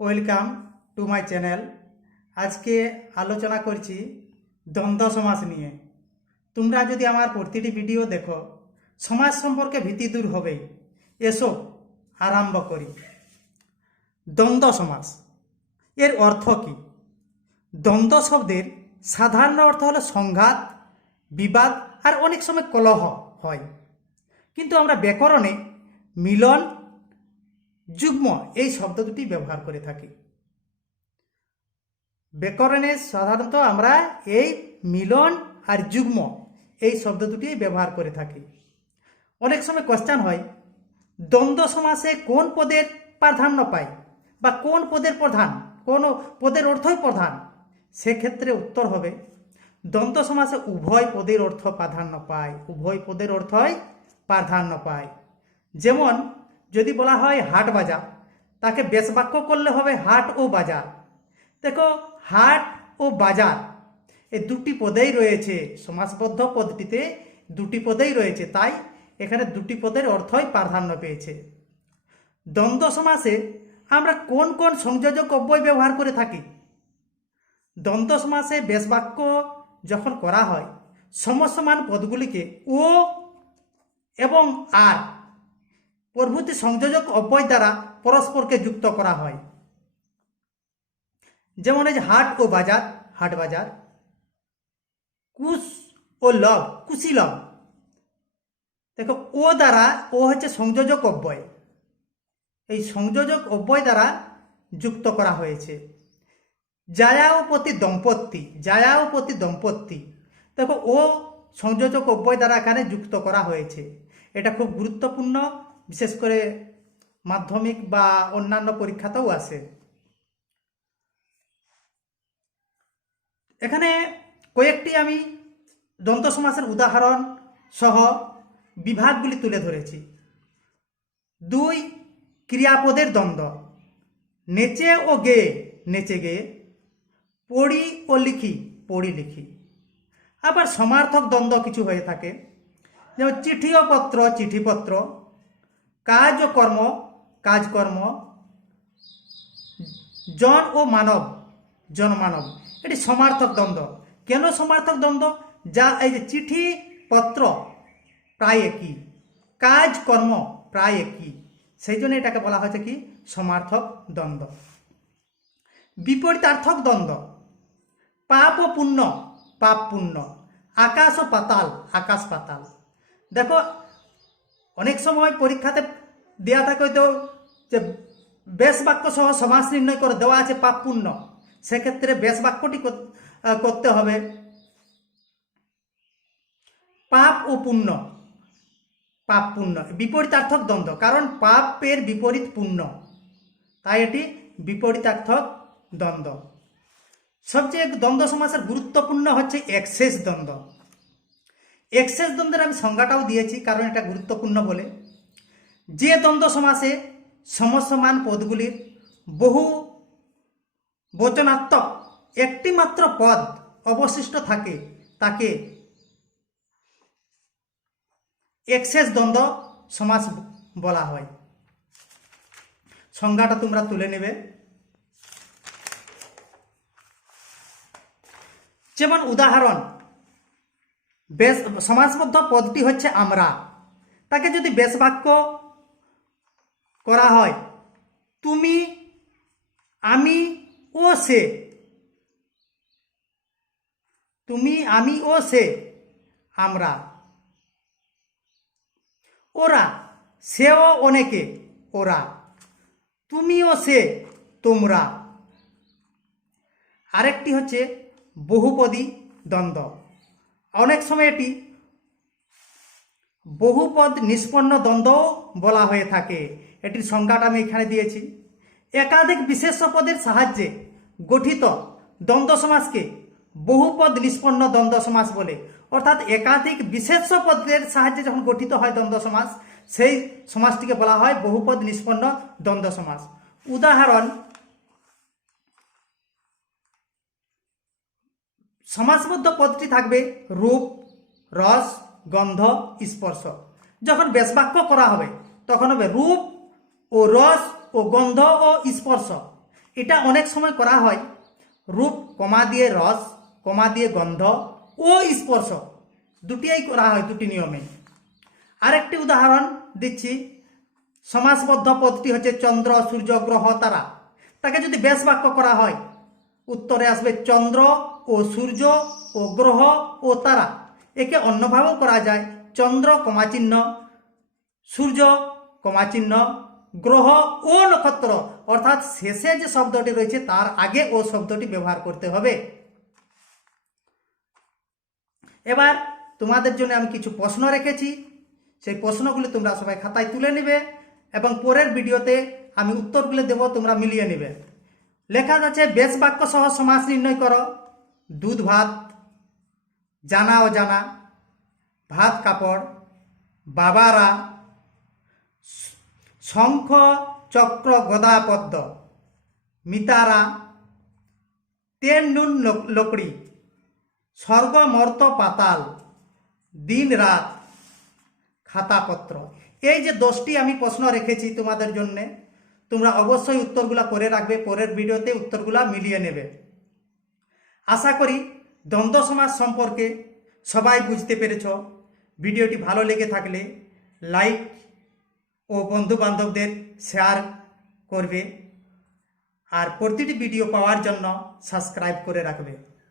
Welcome to my channel. আজকে আলোচনা করছি দ্বন্দ্ব সমাস নিয়ে। তোমরা যদি আমার প্রতিটি ভিডিও দেখো, সমাজ সম্পর্কে ভীতি দূর হবেই। এসো আরম্ভ করি। দ্বন্দ্ব সমাস এর অর্থ কি? দ্বন্দ্ব শব্দের সাধারণ অর্থ হলো সংঘাত, বিবাদ আর অনেক সময় কলহ হয়। কিন্তু আমরা ব্যাকরণে মিলন, যুগ্ম এই শব্দ দুটি ব্যবহার করে থাকি। ব্যাকরণে সাধারণত আমরা এই মিলন আর যুগ্ম এই শব্দ দুটি ব্যবহার করে থাকি। অনেক সময় কোশ্চেন হয়, দ্বন্দ্ব সমাসে কোন পদের প্রাধান্য পায় বা কোন পদের প্রধান, কোন পদের অর্থই প্রধান? সেক্ষেত্রে উত্তর হবে, দ্বন্দ্ব সমাসে উভয় পদের অর্থ প্রাধান্য পায়, উভয় পদের অর্থই প্রাধান্য পায়। যেমন যদি বলা হয় হাট বাজার, তাকে বেশ বাক্য করলে হবে হাট ও বাজার। দেখো, হাট ও বাজার এই দুটি পদেই রয়েছে, সমাসবদ্ধ পদটিতে দুটি পদেই রয়েছে, তাই এখানে দুটি পদের অর্থই প্রাধান্য পেয়েছে। দ্বন্দ্ব সমাসে আমরা কোন কোন সংযোজক অব্যয় ব্যবহার করে থাকি? দ্বন্দ্ব সমাসে বেশ বাক্য যখন করা হয়, সমসমান পদগুলিকে ও এবং আর প্রভৃতি সংযোজক অব্যয় দ্বারা পরস্পরকে যুক্ত করা হয়। যেমন এই যে হাট ও বাজার, হাট বাজার। কুশ ও লব, কুশি লব। দেখো, ও দ্বারা, ও হচ্ছে সংযোজক অব্যয়, এই সংযোজক অব্যয় দ্বারা যুক্ত করা হয়েছে। জায়া ও পতি দম্পতি, জায়া ও পতি দম্পতি। দেখো, ও সংযোজক অব্যয় দ্বারা এখানে যুক্ত করা হয়েছে। এটা খুব গুরুত্বপূর্ণ, বিশেষ করে মাধ্যমিক বা অন্যান্য পরীক্ষাতেও আসে। এখানে কয়েকটি আমি দ্বন্দ্ব সমাসের উদাহরণ সহ বিভাগগুলি তুলে ধরেছি। 2. ক্রিয়াপদের দ্বন্দ্ব, নেচে ও গেয়ে, নেচে গেয়ে। পড়ি ও লিখি, পড়ি লিখি। আবার সমার্থক দ্বন্দ্ব কিছু হয়ে থাকে, যেমন চিঠি ও পত্র, চিঠিপত্র। কাজ ও কর্ম, কাজকর্ম। জন ও মানব, জনমানব। এটি সমার্থক দ্বন্দ্ব। কেন সমার্থক দ্বন্দ্ব? যা এই যে চিঠি পত্র প্রায় একই, কাজ কর্ম প্রায় একই, সেই জন্য এটাকে বলা হয়েছে কি সমার্থক দ্বন্দ্ব। বিপরীতার্থক দ্বন্দ্ব, পাপ ও পুণ্য, পাপ পুণ্য। আকাশ ও পাতাল, আকাশ পাতাল। দেখো, অনেক সময় পরীক্ষাতে দেওয়া থাকে হয়তো যে বেশ বাক্য সহ সমাস নির্ণয় করে দেওয়া আছে পাপ পুণ্য, সেক্ষেত্রে বেশ বাক্যটি করতে হবে পাপ ও পুণ্য, পাপ পুণ্য। বিপরীতার্থক দ্বন্দ্ব, কারণ পাপের বিপরীত পুণ্য, তাই এটি বিপরীতার্থক দ্বন্দ্ব। সবচেয়ে দ্বন্দ্ব সমাসের গুরুত্বপূর্ণ হচ্ছে এক্সেস দ্বন্দ্ব। এক্সেস দ্বন্দ্বের আমি সংজ্ঞাটাও দিয়েছি, কারণ এটা গুরুত্বপূর্ণ বলে। যে দ্বন্দ্ব সমাসে সমসমান পদগুলির বহু বচনাত্মক একটি মাত্র পদ অবশিষ্ট থাকে, তাকে এক্সেস দ্বন্দ্ব সমাস বলা হয়। সংজ্ঞাটা তোমরা তুলে নেবে। যেমন উদাহরণ, বেশ সমাসবদ্ধ পদটি হচ্ছে আমরা, তাকে যদি বেশ বাক্য করা হয় তুমি, আমি ও সে, তুমি, আমি ও সে, আমরা। ওরা, সেও অনেকে, ওরা। তুমি ও সে, তোমরা। আরেকটি হচ্ছে বহুপদী দ্বন্দ্ব। অনেক সময় এটি বহুপদ নিষ্পন্ন দ্বন্দ্ব বলা হয়ে থাকে। এটির সংজ্ঞাটা আমি এখানে দিয়েছি। একাধিক বিশেষ্য পদের সাহায্যে গঠিত দ্বন্দ্ব সমাসকে বহুপদ নিষ্পন্ন দ্বন্দ্ব সমাস বলে। অর্থাৎ একাধিক বিশেষ্য পদের সাহায্যে যখন গঠিত হয় দ্বন্দ্ব সমাস, সেই সমাসটিকে বলা হয় বহুপদ নিষ্পন্ন দ্বন্দ্ব সমাস। উদাহরণ, সমাসবদ্ধ পদটি থাকবে রূপ, রস, গন্ধ, স্পর্শ। যখন বেশ বাক্য করা হবে তখন হবে রূপ ও রস ও গন্ধ ও স্পর্শ। এটা অনেক সময় করা হয় রূপ কমা দিয়ে রস, কমা দিয়ে গন্ধ ও স্পর্শ, দুটিই করা হয় দুটি নিয়মে। আরেকটি উদাহরণ দিচ্ছি, সমাসবদ্ধ পদটি হচ্ছে চন্দ্র, সূর্য, গ্রহ, তারা। তাকে যদি বেশ বাক্য করা হয়, উত্তরে আসবে চন্দ্র ও সূর্য ও গ্রহ ও তারা। একে অন্যভাবেও করা যায়, চন্দ্র কমাচিহ্ন, সূর্য কমাচিহ্ন, গ্রহ ও নক্ষত্র, অর্থাৎ শেষে যে শব্দটি রয়েছে তার আগে ও শব্দটি ব্যবহার করতে হবে। এবার তোমাদের জন্য আমি কিছু প্রশ্ন রেখেছি, সেই প্রশ্নগুলি তোমরা সবাই খাতায় তুলে নেবে এবং পরের ভিডিওতে আমি উত্তরগুলো দেব, তোমরা মিলিয়ে নেবে। লেখা আছে বেশ বাক্য সহ সমাস নির্ণয় করো। দুধ ভাত, জানা অজানা, ভাত কাপড়, বাবারা, শঙ্খ চক্র গদা পদ্ম, মিতারা, তেল নুন লকড়ি, স্বর্গ মর্ত পাতাল, দিন রাত, খাতাপত্র। এই যে 10টি আমি প্রশ্ন রেখেছি তোমাদের জন্যে, তোমরা অবশ্যই উত্তরগুলা করে রাখবে, পরের ভিডিওতে উত্তরগুলা মিলিয়ে নেবে। আশা করি দ্বন্দ্ব সমাস সম্পর্কে সবাই বুঝতে পেরেছ। ভিডিওটি ভালো লেগে থাকলে লাইক ও বন্ধু বান্ধবদের শেয়ার করবে, আর প্রতিটি ভিডিও পাওয়ার জন্য সাবস্ক্রাইব করে রাখবে।